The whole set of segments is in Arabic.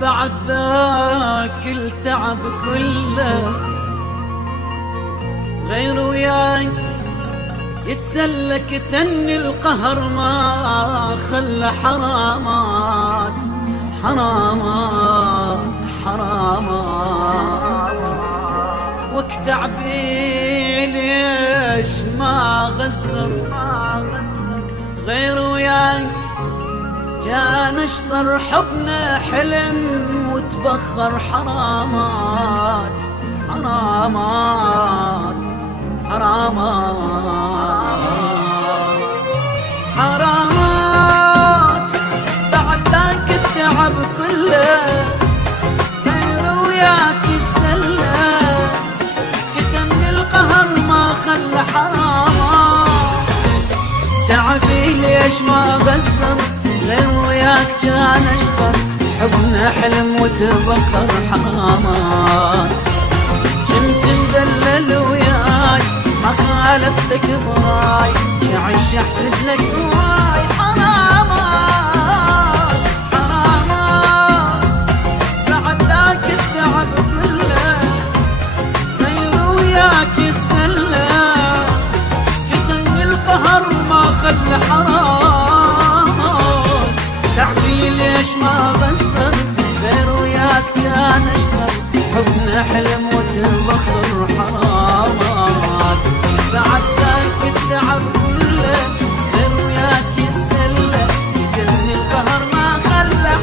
بعد ذاك التعب كله غير وياك يتسلك تن القهر ما خلى حرامات حرامات حرامات وقت عبي ليش ما غزر غير وياك جا نشطر حبنا حلم وتبخر حرامات حرامات حرامات حرامات بعد ذاك التعب كله غير وياك يسلى كتم القهر ما خلى حرامات تعبي ليش ما غزر غير وياك جان اشطر حبنا حلم وتبخر حرامات كنت مدلل وياي ما خالفتك ضراي يعيش يحسد لك هواي حرامات حرامات بعد ذاك التعب كله غير وياك يسلى كتن القهر ما خلى حرامات تعبي ليش ما غزر غير وياك كان اشتر حبنا حلم وتبخر حرامات بعد ذاك التعب كله غير وياك يسلى يجني القهر ما خلى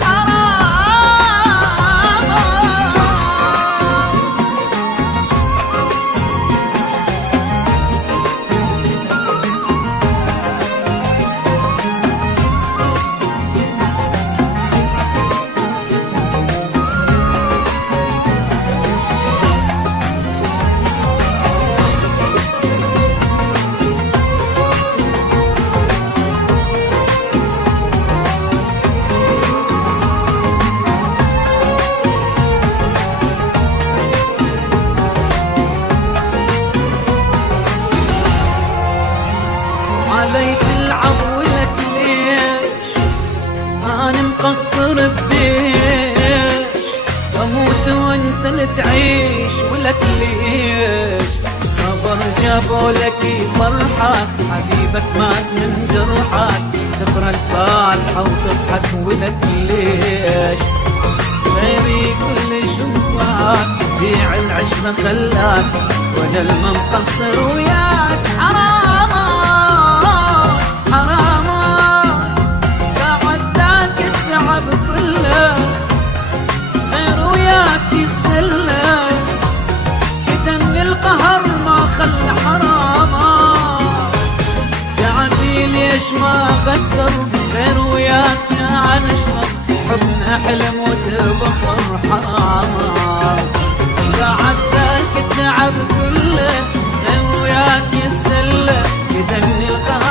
علي تلعب ولك ليش انا مقصر بديش واموت وانت اللي تعيش ولك ليش خبر جابوا لك فرحة حبيبك مات من جرحك تقرا الفاتحة وتضحك ولك ليش غيري كل شوفك بيع العشرة خلاك وانا المقصر وياك حرامات حرامات بعد ذاك التعب كله غير وياك يسلى كتم القهر ما خلى حرامات تعبي ليش ما غسر غير وياك كان اشرب حبنا حلم وتبخر حرامات بعد ذاك التعب كله غير وياك يسلى كتم القهر